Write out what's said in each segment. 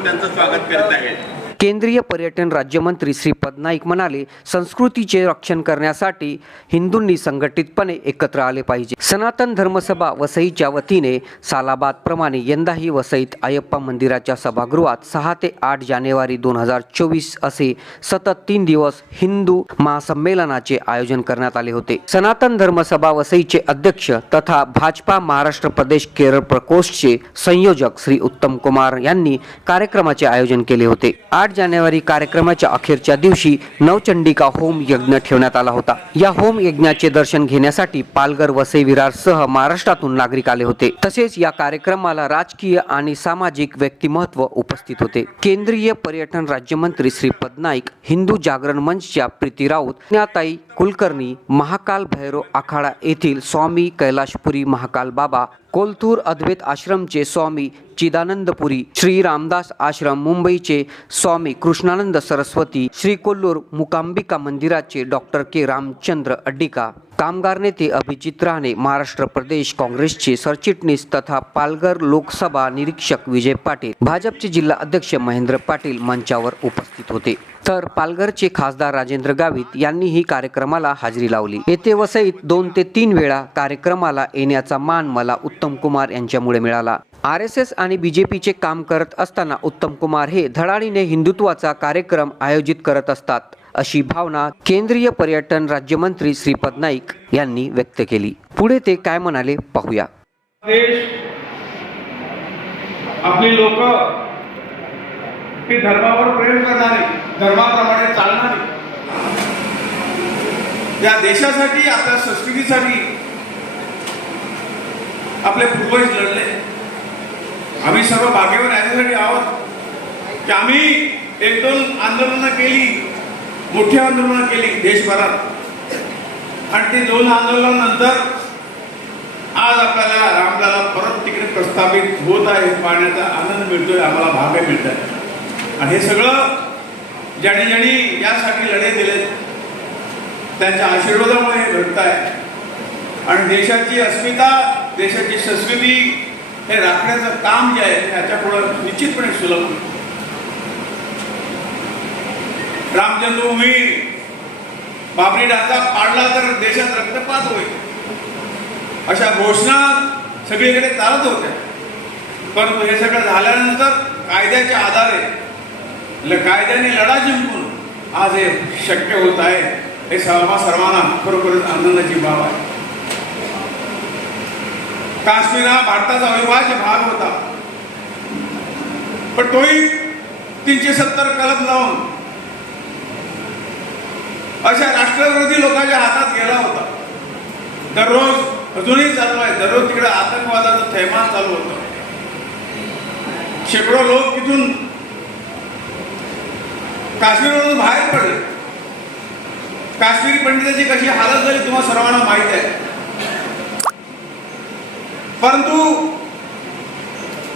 आपण त्यांचं स्वागत करत आहेत. केंद्रीय पर्यटन राज्यमंत्री श्रीपद नाईक म्हणाले संस्कृतीचे रक्षण करण्यासाठी हिंदूंनी संघटितपणे एकत्र आले पाहिजे. सनातन धर्मसभा वसईच्या वतीने सालाबादप्रमाणे यंदाही वसईत अयप्पा मंदिराच्या सभागृहात सहा ते आठ जानेवारी दोन हजार चोवीस असे सतत तीन दिवस हिंदू महासंमेलनाचे आयोजन करण्यात आले होते. सनातन धर्मसभा वसईचे अध्यक्ष तथा भाजपा महाराष्ट्र प्रदेश केरळ प्रकोष्ठचे संयोजक श्री उत्तम कुमार यांनी कार्यक्रमाचे आयोजन केले होते. आठ जानेवारी कार्यक्रमाच्या अखेरच्या दिवशी नवचंडिका होम यज्ञ ठेवण्यात आला होता. या होम यज्ञाचे दर्शन घेण्यासाठी पालघर वसई विरारसह महाराष्ट्रातून नागरिक आले होते. तसेच या कार्यक्रमाला राजकीय आणि सामाजिक व्यक्तिमत्व उपस्थित होते. केंद्रीय पर्यटन राज्यमंत्री श्रीपद नाईक हिंदू जागरण मंचच्या प्रीती राऊत ज्ञाताई कुलकर्णी महाकाल भैरव आखाडा येथील स्वामी कैलाशपुरी महाकाल बाबा कोलथूर अद्वैत आश्रमचे स्वामी चिदानंदपुरी श्री रामदास आश्रम मुंबईचे स्वामी कृष्णानंद सरस्वती श्री कोल्लूर मुकांबिका मंदिराचे डॉक्टर के रामचंद्र अड्डिका. कामगार नेते अभिजित राणे महाराष्ट्र प्रदेश काँग्रेसचे सरचिटणीस तथा पालघर लोकसभा निरीक्षक विजय पाटील भाजपचे जिल्हा अध्यक्ष महेंद्र पाटील मंचावर उपस्थित होते. तर पालघरचे खासदार राजेंद्र गावित यांनीही कार्यक्रमाला हजेरी लावली. येथे वसईत दोन ते तीन वेळा कार्यक्रमाला येण्याचा मान मला उत्तम कुमार यांच्यामुळे मिळाला. आर एस एस आणि बीजेपीचे काम करत असताना उत्तम कुमार हे धडाडीने हिंदुत्वाचा कार्यक्रम आयोजित करत असतात. अशी भावना केंद्रीय पर्यटन राज्यमंत्री श्रीपद नाईक यांनी व्यक्त केली. पुढे ते काय म्हणाले पाहूया. देश आपली लोक ही धर्मावर प्रेम करणारी धर्माप्रमाणे चालणारी. या देशासाठी आपल्या संस्कृतीसाठी आपले पूर्वज लढले. आम्ही सर्व भाग्यवान याच्यासाठी आहोत की आम्ही एक दोन आंदोलनं केली. मोठी आंदोलनं केली देशभरात. आणि ते दोन आंदोलनानंतर आज आपल्याला रामलाला परत तिकडे प्रस्थापित होत आहे पाहण्याचा आनंद मिळतोय आम्हाला भाग्य मिळत आहे आणि हे सगळं ज्यांनी ज्यांनी यासाठी लढे दिले त्यांच्या आशीर्वादामुळे घडत आहे. आणि देशाची अस्मिता देशाची संस्कृती हे राखण्याचं काम जे आहे त्याच्यापुढं निश्चितपणे सुलभ होईल. राम जन्मभूमी बाबरी डाचा पाडला तर देशात रक्तपात होईल. अशा घोषणा सगळीकडे चालत होत्या. परंतु हे सगळं झाल्यानंतर कायद्याच्या आधारे ल- कायद्याने लढा जिंकून आज हे शक्य होत आहे. हे सर्व सर्वांना खरोखरच आनंदाची बाब आहे. काश्मीर हा भारताचा अविभाज्य भाग होता. पण तोही तीनशे सत्तर कलम लावून अशा राष्ट्रविरोधी लोकांच्या हातात गेला होता. दररोज अजूनही चालू आहे. दररोज तिकडे आतंकवादाचं थैमान चालू होतं. शेकडो लोक तिथून काश्मीरमधून बाहेर पडले. काश्मीरी पंडिताची कशी हालत झाली तुम्हाला सर्वांना माहीत आहे. परंतु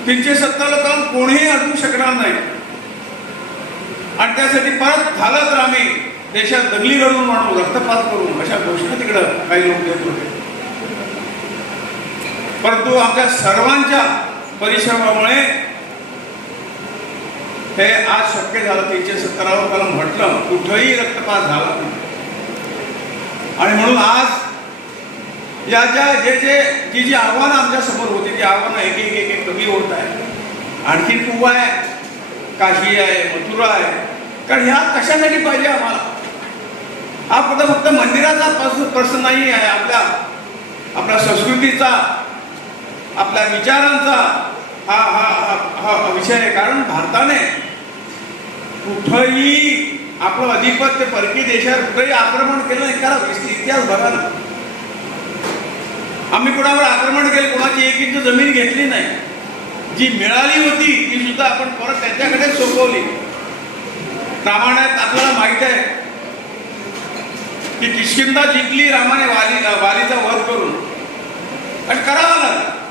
तीनशे सत्तर लोकांना कोणीही अडकू शकणार नाही. आणि त्यासाठी परत झालं तर आम्ही देशात दगली घडवून म्हणून रक्तपात करू अशा गोष्टी तिकडं काही लोक देत होते. परंतु आमच्या सर्वांच्या परिश्रमामुळे हे आज शक्य झालं तीनशे सत्तरावर कलम म्हटलं कुठंही रक्तपात झाला नाही. आणि म्हणून आज या ज्या जे जे जी जी आव्हानं आमच्यासमोर होती ती आव्हानं एक एक एक एक कमी होत आहे आणखी कुवा आहे काशी आहे मथुरा आहे? कारण ह्या कशासाठी पाहिजे आम्हाला? हा फक्त फक्त मंदिराचा प्रश्न नाही आहे आपल्या आपल्या संस्कृतीचा आपल्या विचारांचा हा हा हा हा विषय आहे. कारण भारताने कुठंही आपलं अधिपत्य परकी देशावर कुठंही आक्रमण केलं नाही. करा इतिहास बघा ना. आम्ही कुणावर आक्रमण केलं कोणाची एक इंच जमीन घेतली नाही. जी मिळाली होती ती सुद्धा आपण परत त्यांच्याकडे सोपवली. प्रामाण्यात आपल्याला माहीत आहे की किशकिंदा जिंकली रामाने वाली वालीचा वध करून. आणि करावा लागला.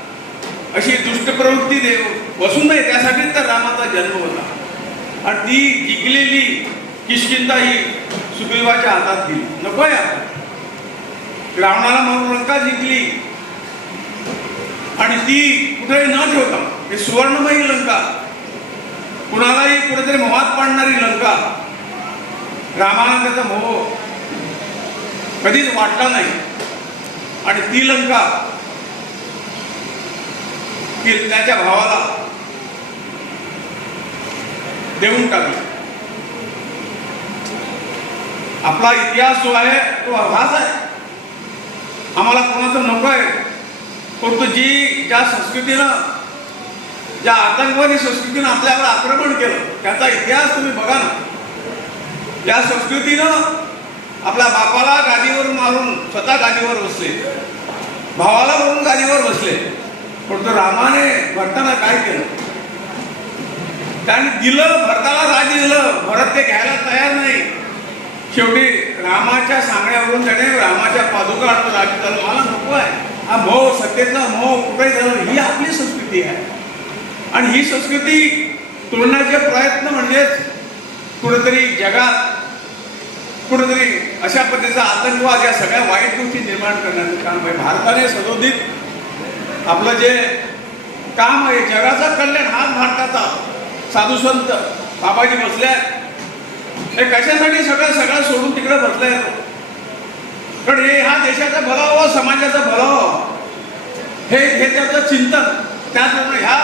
अशी दुष्ट प्रवृत्ती देव बसू नये त्यासाठीच तर रामाचा जन्म होता. आणि ती जिंकलेली किशकिंदा ही सुग्रीवाच्या हातात गेली. नको या. रावणाला म्हणून लंका जिंकली. आणि ती कुठेही न ठेवता हे सुवर्णमयी लंका कुणालाही कुठेतरी मोहात पाडणारी लंका रामानंदाचा त्याचा मोह कधीच वाटला नाही. आणि ती लंका ती त्याच्या भावाला देऊन टाकली. आपला इतिहास जो आहे तो हाच आहे. आम्हाला कोणाचं नको आहे. परंतु जी ज्या संस्कृतीनं ज्या आतंकवादी संस्कृतीनं आपल्यावर आक्रमण केलं त्याचा इतिहास तुम्ही बघा ना. या संस्कृतीनं आपल्या बापाला गादीवर मारून स्वतः गादीवर बसले. भावाला मारून गादीवर बसले. परंतु रामाने भरताना काय केलं? त्याने दिलं भरताला राजी दिलं. भरत ते घ्यायला तयार नाही. शेवटी रामाच्या सांगण्यावरून त्याने रामाच्या पादुका आणून राज्य झालं. मला नको आहे. हा मोह सत्तेचा मोह कुठे झालं ही आपली संस्कृती आहे. आणि ही संस्कृती तोडण्याचे प्रयत्न म्हणजेच कुठेतरी जगात कुठेतरी अशा पद्धतीचा आतंकवाद या सगळ्या वाईट गोष्टी निर्माण करण्याचं काम आहे. भारताने सदोदित आपलं जे काम आहे जगाचा कल्याण हाच भारताचा साधू संत बाबाजी बसले हे कशासाठी सगळं सगळं सोडून तिकडे बसले कारण हे हा देशाचा भला समाजाचा भला हे हे त्याचं चिंतन त्याचबरोबर ह्या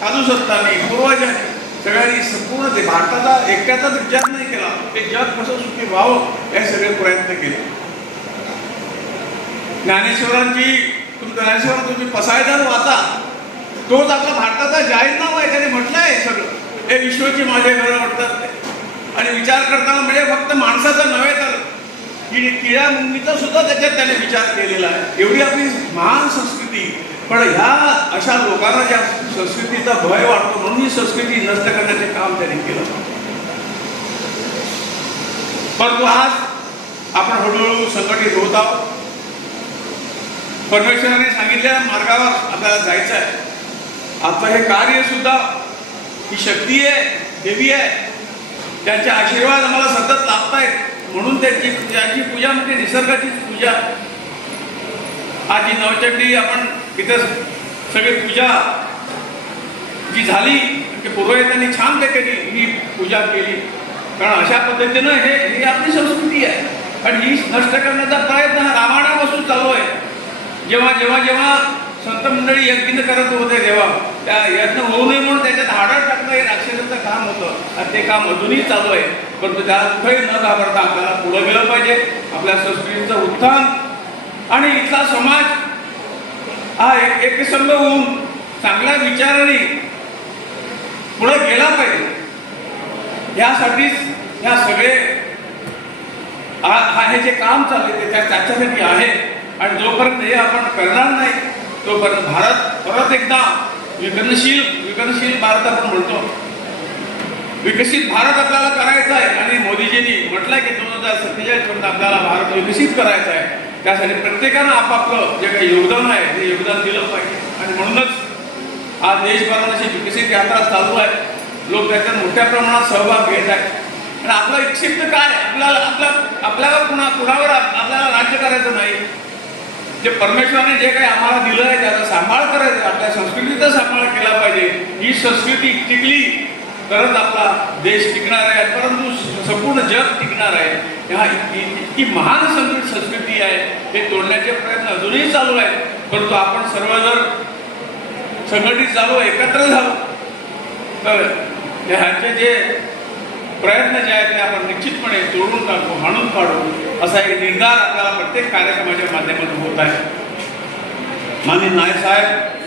साधू संतांनी पूर्वजांनी सगळ्यांनी संपूर्ण ते भारताचा एकट्याचाच विचार नाही. ते जग कसं सुखी व्हावं हे सगळे प्रयत्न केले. ज्ञानेश्वरांची तुम्ही ज्ञानेश्वर तुम्ही पसायदार वाचा. तोच आपला भारताचा जाहीरनामा आहे त्याने म्हटलं आहे सगळं. हे विश्वची माझे घरं वाटतात आणि विचार करताना म्हणजे फक्त माणसाचा नव्हे तर किड किड्या मुंगीचा सुद्धा त्याच्यात त्याने विचार केलेला आहे. एवढी आपली महान संस्कृती. पण ह्या अशा लोकांना ज्या संस्कृतीचा भय वाटतो म्हणून ही संस्कृती नष्ट करण्याचे काम त्याने केलं. परंतु आज आपण हळूहळू संघटित होत आहोत. परमेश्वराने सांगितलेल्या मार्गावर आपल्याला जायचं आहे. आपलं हे कार्य सुद्धा ही शक्ती आहे देवी आहे. त्यांचे आशीर्वाद आम्हाला सतत लाभतायत. म्हणून त्यांची त्यांची पूजा म्हणजे निसर्गाची पूजा आज ही नवचंडी आपण इथं सगळी पूजा जी झाली म्हणजे की पुरोहितांनी छान ते केली ही पूजा केली. कारण अशा पद्धतीनं हे ही आपली संस्कृती आहे. पण ही नष्ट करण्याचा प्रयत्न हा रामायणापासून चालू आहे. जेव्हा जेव्हा जेव्हा संत मंडळी यज्ञ करत होते तेव्हा त्या यज्ञ होऊ नये म्हणून त्याच्यात हाडं टाकणं हे राक्षसाचं काम होतं. आणि ते काम अजूनही चालू आहे. परंतु त्याला कुठेही न घाबरता आपल्याला पुढं गेलं पाहिजे. आपल्या संस्कृतीचं उत्थान. आणि इथला समाज हा एक एकसंध होऊन चांगल्या विचाराने पुढे गेला पाहिजे. यासाठीच ह्या सगळे हे जे काम चालले ते त्या त्याच्यासाठी आहे. आणि जोपर्यंत हे आपण करणार नाही तोपर्यंत भारत परत एकदा विकनशील विकनशील भारत आपण म्हणतो. विकसित भारत आपल्याला करायचा आहे. आणि मोदीजींनी म्हटलंय की दोन हजार सत्तेचाळीस पर्यंत आपल्याला भारत विकसित करायचा आहे. त्यासाठी प्रत्येकानं आपापलं जे काही योगदान आहे ते योगदान दिलं पाहिजे. आणि म्हणूनच आज देशभरात अशी विकसित यात्रा चालू आहे. लोक त्याच्यात मोठ्या प्रमाणात सहभाग घेत आहेत. आणि आपलं इच्छित काय? आपल्याला आपल्या आपल्याला कुणा कुणावर आपल्याला राज्य करायचं नाही. जे परमेश्वराने जे काही आम्हाला दिलं आहे त्याचा सांभाळ करायचा आपल्या संस्कृतीचा सांभाळ केला पाहिजे. ही संस्कृती टिकली तरच आपला देश टिकणार आहे. परंतु संपूर्ण जग टिकणार आहे. ह्या इतकी इतकी महान संस्कृत संस्कृती आहे. हे तोडण्याचे प्रयत्न अजूनही चालू आहेत. परंतु आपण सर्व जर संघटित झालो एकत्र झालो. तर ह्याचे जे प्रयत्न जे आहेत ते आपण निश्चितपणे तोडून टाकू हाणून काढू असा एक निर्धार आपल्याला प्रत्येक कार्यक्रमाच्या माध्यमातून होत आहे. माननीय नायक साहेब